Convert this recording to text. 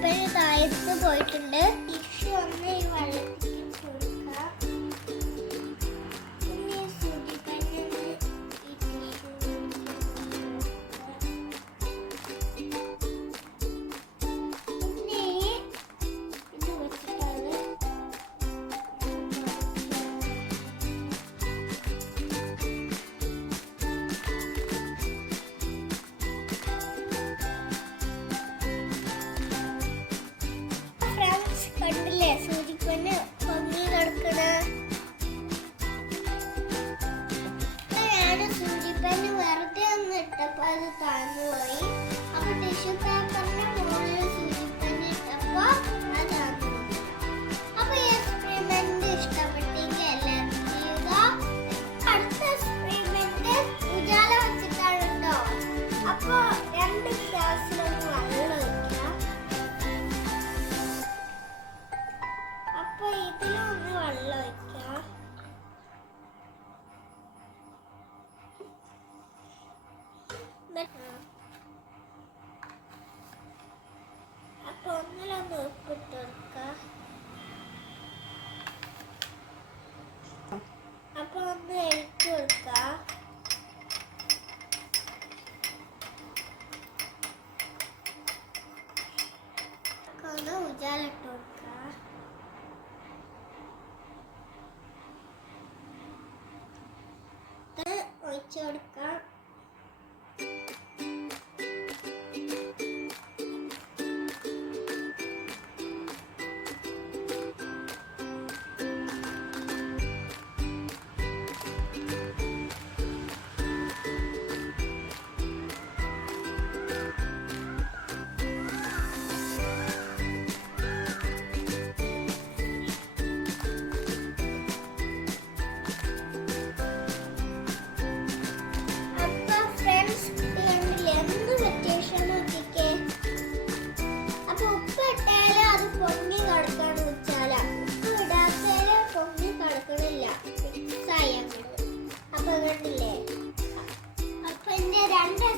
സൂചിപ്പനി താഴത്ത് പോയിട്ടുണ്ട്. ടിഷ്യൂ ഒന്ന് ഈ വെള്ളത്തിൽ ഇട്ട് കൊടുക്കാം. പിന്നെ ഈ സൂചിപ്പനി ഒന്ന് ഈ ടിഷ്യൂ പിന്നെ ഇത് വെച്ചിട്ടാണ് കണ്ടില്ലേ സൂചിപ്പന് പൊങ്ങി കിടക്കണ. ഞാൻ സൂചിപ്പന് വെറുതെ ഒന്ന് ഇട്ടപ്പോ അത് താഴ്ന്നു പോയി. അപ്പൊ ടിഷ്യൂ പേപ്പറിന്റെ മുകളിൽ സൂചിപ്പന് ഇട്ടപ്പോ അത് താഴ്ന്നു പോയി. അപ്പൊ ഈ എക്സ്പെരിമെന്റ് ഇഷ്ടപ്പെട്ടെങ്കിൽ എല്ലാവരും ചെയ്യുക. അടുത്ത എക്സ്പെരിമെന്റ് ഉജാല വെച്ചിട്ടാണ് കേട്ടോ. അപ്പൊ 2 ഗ്ലാസ്സിലൊന്ന് വെള്ളം ഒഴിക്കാം. അപ്പൊ ഇതിലൊന്ന് വെള്ളം ഒഴിക്കാം. അപ്പൊ ഒന്നിലൊന്ന് ഉപ്പിട്ട് കൊടുക്കാം. അപ്പൊ ഒന്ന് ഇളക്കി കൊടുക്കാം. ഒന്ന് ഉജാല ഇട്ട് കൊടുക്കാം. ഒഴിച്ചു കൊടുക്കാം. അപ്പൊ കണ്ടില്ലേ, അപ്പൊ എന്റെ 2